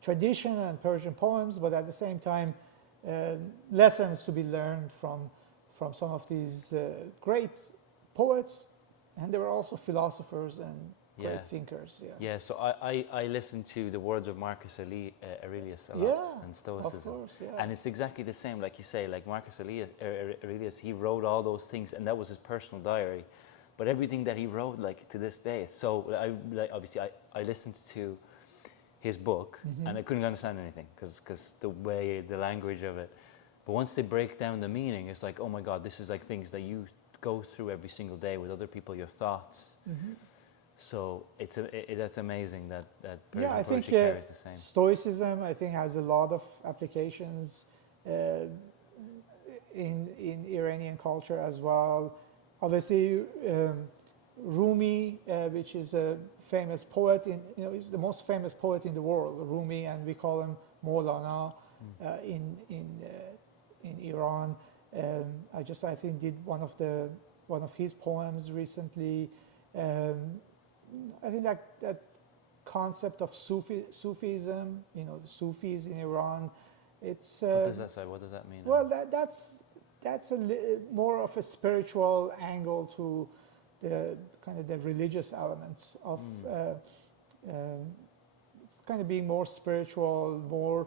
tradition and Persian poems, but at the same time. Lessons to be learned from some of these great poets, and there are also philosophers and Yeah. thinkers. Yeah. Yeah, so I listen to the words of Marcus Aurelius a lot, Yeah, and of Stoicism. course. Yeah. And it's exactly the same, like you say, like Marcus Aurelius, he wrote all those things, and that was his personal diary. But everything that he wrote, like to this day, so obviously I listened to his book, and I couldn't understand anything because the language of it. But once they break down the meaning, it's like, oh my God, this is like things that you go through every single day with other people, your thoughts. So that's amazing that Persian Yeah, I think poetry carries the same. Stoicism, I think, has a lot of applications in Iranian culture as well. Obviously, Rumi, which is a famous poet, he's the most famous poet in the world, Rumi, and we call him Maulana in Iran. I think did one of his poems recently. I think that concept of Sufism, the Sufis in Iran, it's What does that mean? well, that's more of a spiritual angle to the kind of the religious elements of kind of being more spiritual, more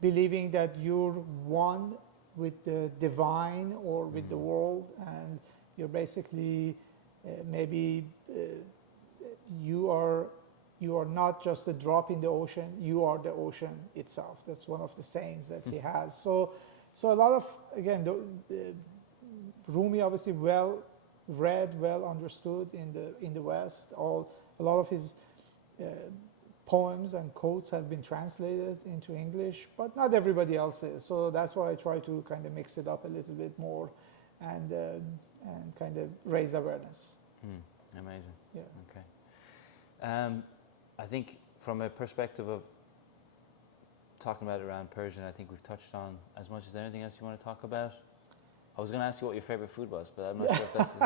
believing that you're one with the divine or with the world, and you're basically maybe you are not just a drop in the ocean, you are the ocean itself. That's one of the sayings that he has. So a lot of, again, Rumi obviously well read, well understood in the West. A lot of his poems and quotes have been translated into English, but not everybody else is. So that's why I try to kind of mix it up a little bit more and kind of raise awareness. Amazing. Yeah. Okay. I think from a perspective of talking about Iran Persian, I think we've touched on as much as anything else you want to talk about. I was going to ask you what your favorite food was, but I'm not sure if that's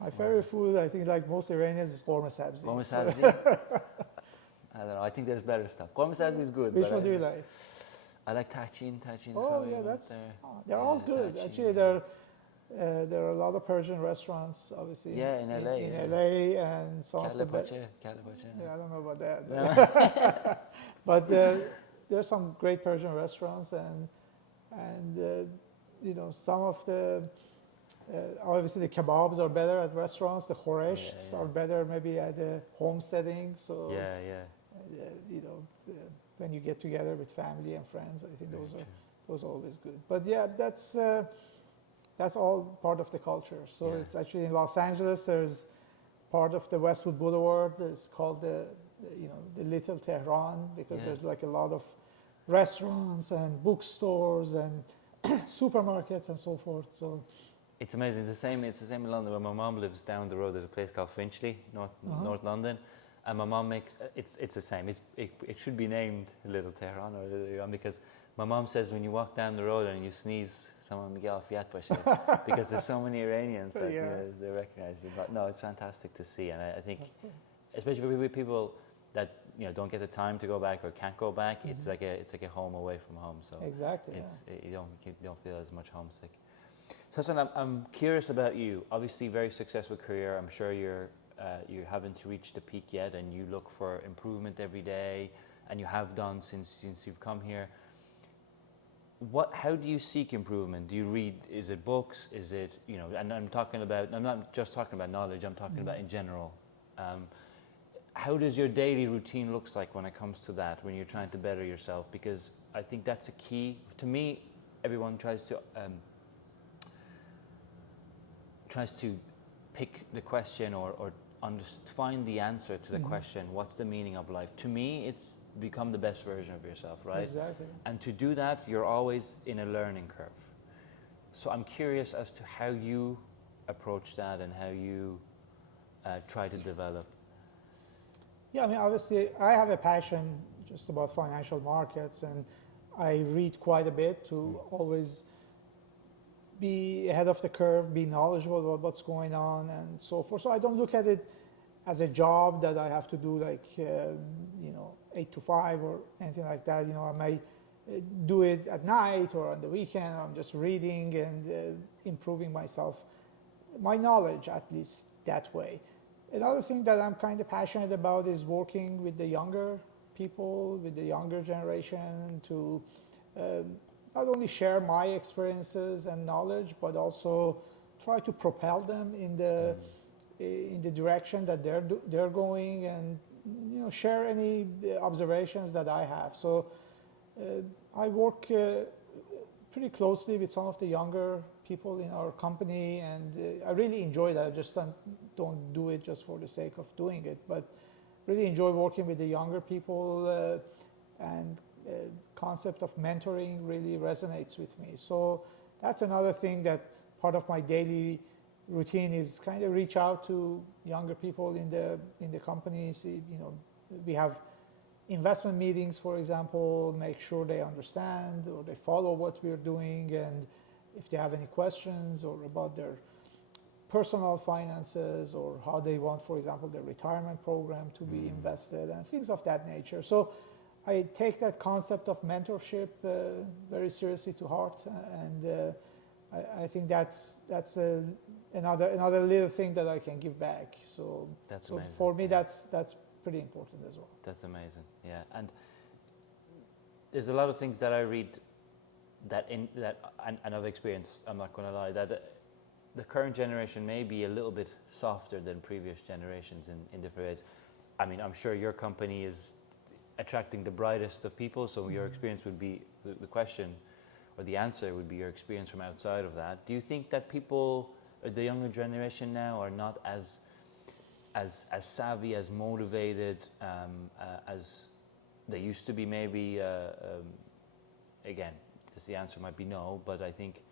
My favorite food, I think, like most Iranians, is korma sabzi. Korma sabzi. I don't know. I think there's better stuff. Korma sabzi is good. Which one do you like? I like tachin. Tachin. Oh yeah, they're all good. Tachin. Actually, there are a lot of Persian restaurants, obviously. Yeah, in LA. In LA, and some of the best. Yeah, I don't know about that. But there's some great Persian restaurants, and some of the obviously the kebabs are better at restaurants. The khoresh are better maybe at the homesteading. So when you get together with family and friends, I think those are always good. But yeah, that's all part of the culture. So it's actually in Los Angeles. There's part of the Westwood Boulevard that's called the Little Tehran, because there's like a lot of restaurants and bookstores and supermarkets and so forth. So it's amazing. It's the same in London. Where my mom lives down the road, there's a place called Finchley, North London, and my mom makes it's the same. It should be named Little Tehran or Little Iran, because my mom says when you walk down the road and you sneeze, someone will get off Fiat because there's so many Iranians that they recognize you. But no, it's fantastic to see, and I think, especially for people that don't get the time to go back or can't go back, it's like a home away from home. So exactly, you don't feel as much homesick. Sasan, I'm curious about you. Obviously, very successful career. I'm sure you haven't reached the peak yet, and you look for improvement every day, and you have done since you've come here. How do you seek improvement? Do you read? Is it books? Is it And I'm not just talking about knowledge. I'm talking about in general. How does your daily routine looks like when it comes to that? When you're trying to better yourself, because I think that's a key. To me, everyone tries to pick the question or find the answer to the question, what's the meaning of life? To me, it's become the best version of yourself, right? Exactly. And to do that, you're always in a learning curve. So I'm curious as to how you approach that and how you try to develop. Yeah, I mean, obviously, I have a passion just about financial markets, and I read quite a bit to always be ahead of the curve, be knowledgeable about what's going on and so forth. So I don't look at it as a job that I have to do like 8 to 5 or anything like that. I may do it at night or on the weekend. I'm just reading and improving my knowledge, at least that way. Another thing that I'm kind of passionate about is working with the younger people, with the younger generation to not only share my experiences and knowledge, but also try to propel them in the direction that they're going, and share any observations that I have. So I work pretty closely with some of the younger people in our company, and I really enjoy that. I just don't do it just for the sake of doing it, but really enjoy working with the younger people, and concept of mentoring really resonates with me. So that's another thing that part of my daily routine is kind of reach out to younger people in the companies. We have investment meetings, for example, make sure they understand or they follow what we're doing, and if they have any questions or about their personal finances or how they want, for example, their retirement program to be invested and things of that nature. So I take that concept of mentorship very seriously to heart, and I think that's another little thing that I can give back. So That's so amazing. for me, Yeah. that's pretty important as well. That's amazing. Yeah, and there's a lot of things that I read and I've experienced. I'm not going to lie, that the current generation may be a little bit softer than previous generations in different ways. I mean, I'm sure your company is attracting the brightest of people, so your experience would be the question, or the answer would be your experience from outside of that. Do you think that people, or the younger generation now, are not as savvy, as motivated as they used to be? Maybe again, just the answer might be no, but I think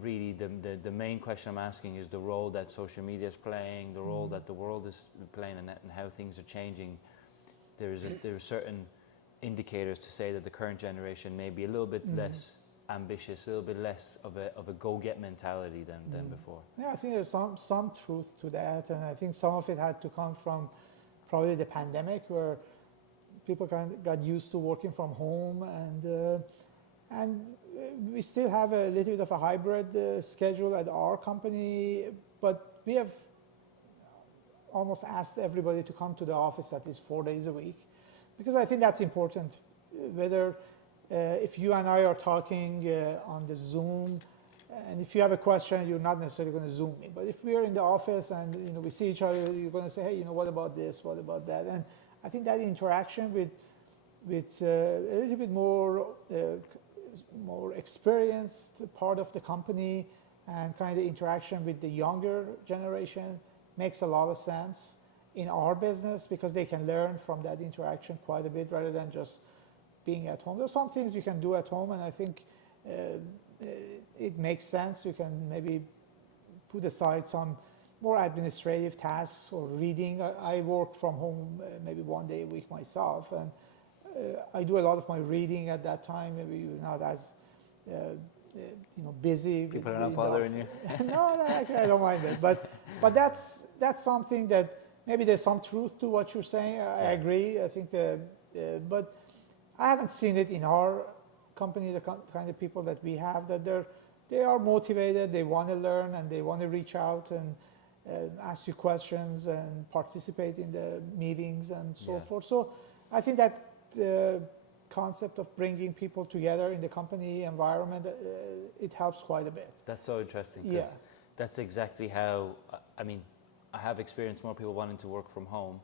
really the main question I'm asking is the role that social media is playing, the role that the world is playing, and how things are changing. There are certain indicators to say that the current generation may be a little bit less ambitious, a little bit less of a go-get mentality than before. Yeah, I think there's some truth to that, and I think some of it had to come from probably the pandemic, where people kind of got used to working from home, and we still have a little bit of a hybrid schedule at our company, but we have almost asked everybody to come to the office at least 4 days a week, because I think that's important. Whether if you and I are talking on the Zoom, and if you have a question, you're not necessarily going to Zoom me. But if we are in the office and we see each other, you're going to say, hey, what about this? What about that? And I think that interaction with a little bit more experienced part of the company, and kind of interaction with the younger generation makes a lot of sense in our business, because they can learn from that interaction quite a bit rather than just being at home. There's some things you can do at home, and I think it makes sense. You can maybe put aside some more administrative tasks or reading. I work from home maybe 1 day a week myself, and I do a lot of my reading at that time. Maybe you're not as busy. People are not bothering you. No, actually, I don't mind it. But that's something that maybe there's some truth to what you're saying. I agree. I think but I haven't seen it in our company, the kind of people that we have, that they are motivated, they want to learn, and they want to reach out and ask you questions and participate in the meetings and so forth. So I think that concept of bringing people together in the company environment, it helps quite a bit. That's so interesting, because that's exactly how, I mean, I have experienced more people wanting to work from home.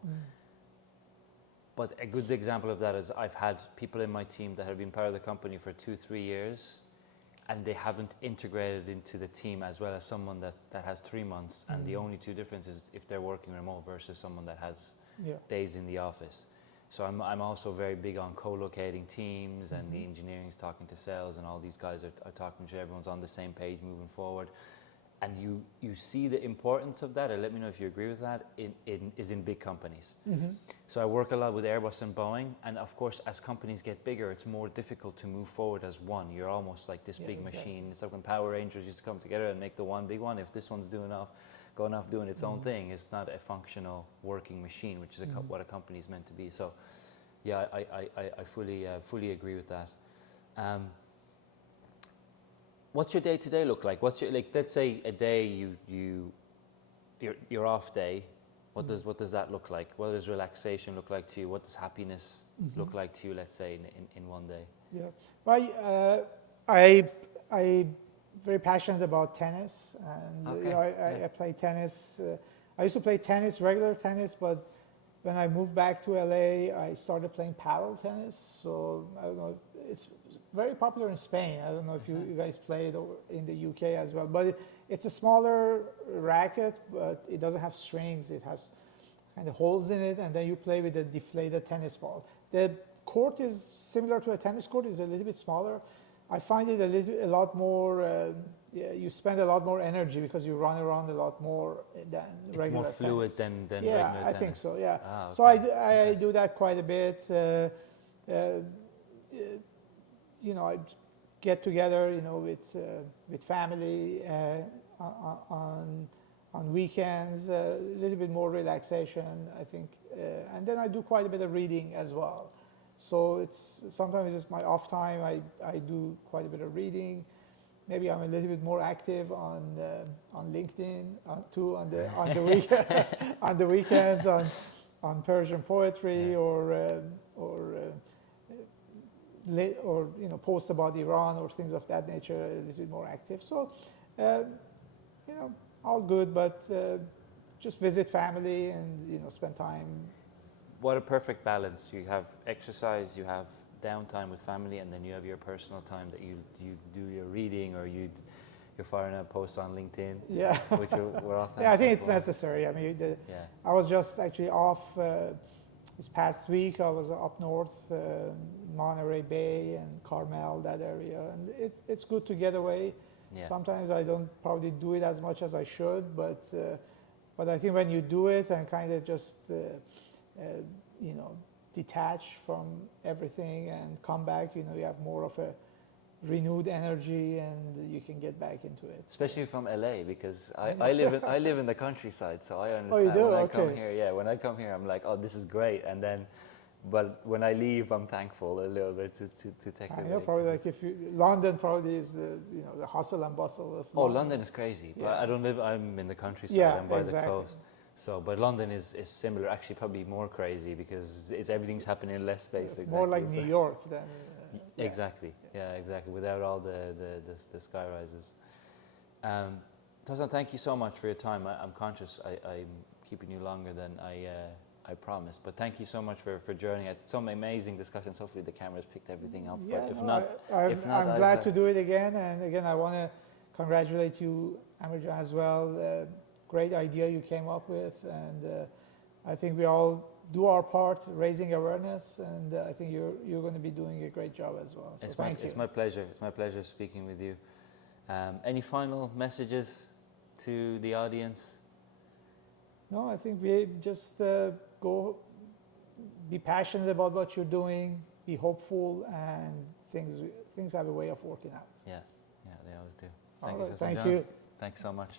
But a good example of that is I've had people in my team that have been part of the company for 2-3 years, and they haven't integrated into the team as well as someone that has 3 months. And the only two differences if they're working remote versus someone that has days in the office. So I'm also very big on co-locating teams, and the engineering is talking to sales, and all these guys are talking to everyone's on the same page moving forward. And you see the importance of that, and let me know if you agree with that, is in big companies. So I work a lot with Airbus and Boeing, and of course as companies get bigger, it's more difficult to move forward as one. You're almost like this big machine. It's like when Power Rangers used to come together and make the one big one. If this one's going off doing its own thing, it's not a functional working machine, which is what a company is meant to be. So yeah, I fully agree with that. What's your day-to-day look like? What's your, let's say a day you your off day, what does that look like? What does relaxation look like to you? What does happiness look like to you? Let's say in one day. Yeah. Well, I very passionate about tennis, and Okay. I play tennis. I used to play tennis, regular tennis, but when I moved back to LA, I started playing paddle tennis. So I don't know, it's very popular in Spain. I don't know if you guys play it in the UK as well, but it's a smaller racket, but it doesn't have strings. It has kind of holes in it, and then you play with a deflated tennis ball. The court is similar to a tennis court. It's a little bit smaller. I find it a lot more. You spend a lot more energy because you run around a lot more than It's regular more fluid tennis. than Yeah, regular I tennis. think so. Yeah. Ah, So okay. I do that quite a bit. I get together, with family on weekends, a little bit more relaxation, I think, and then I do quite a bit of reading as well. So sometimes it's my off time. I do quite a bit of reading. Maybe I'm a little bit more active on LinkedIn too on the on the weekends on Persian poetry or post about Iran or things of that nature. A little bit more active. So all good, but just visit family and spend time. What a perfect balance. You have exercise, you have downtime with family, and then you have your personal time that you do your reading, or you're firing out posts on LinkedIn. Yeah. Which we're all Yeah, I think thankful it's for. necessary. I mean, Yeah. I was just actually off this past week. I was up north, Monterey Bay and Carmel, that area, and it's good to get away. Yeah. Sometimes I don't probably do it as much as I should, but I think when you do it and kind of just detach from everything and come back, you have more of a renewed energy and you can get back into it. Especially from LA, because I live in the countryside, so I understand. Oh, you do? When I Okay. come here, yeah, when I come here, I'm like, oh, this is great, and then, but when I leave, I'm thankful a little bit to take I it know, away. probably like London probably is the hustle and bustle of Oh, London is crazy, but Yeah. I don't live. I'm in the countryside. Yeah, I'm by exactly. the coast. So, but London is similar, actually, probably more crazy because everything's happening in less space. It's more like exactly, New so- York than yeah. Exactly. Yeah, exactly. Without all the sky rises. Sasan, thank you so much for your time. I'm conscious I'm keeping you longer than I promised, but thank you so much for joining. Some amazing discussions. Hopefully the cameras picked everything up. Yeah, But if no, not, I'm glad to do it again. And again, I want to congratulate you, Amirjan, as well. Great idea you came up with, and I think we all do our part raising awareness, and I think you're going to be doing a great job as well. So thank you. It's my pleasure. It's my pleasure speaking with you. Any final messages to the audience? No, I think we just go be passionate about what you're doing, be hopeful, and things have a way of working out. Yeah, they always do. All Thank you, right, Sasan thank John. you. Thanks so much.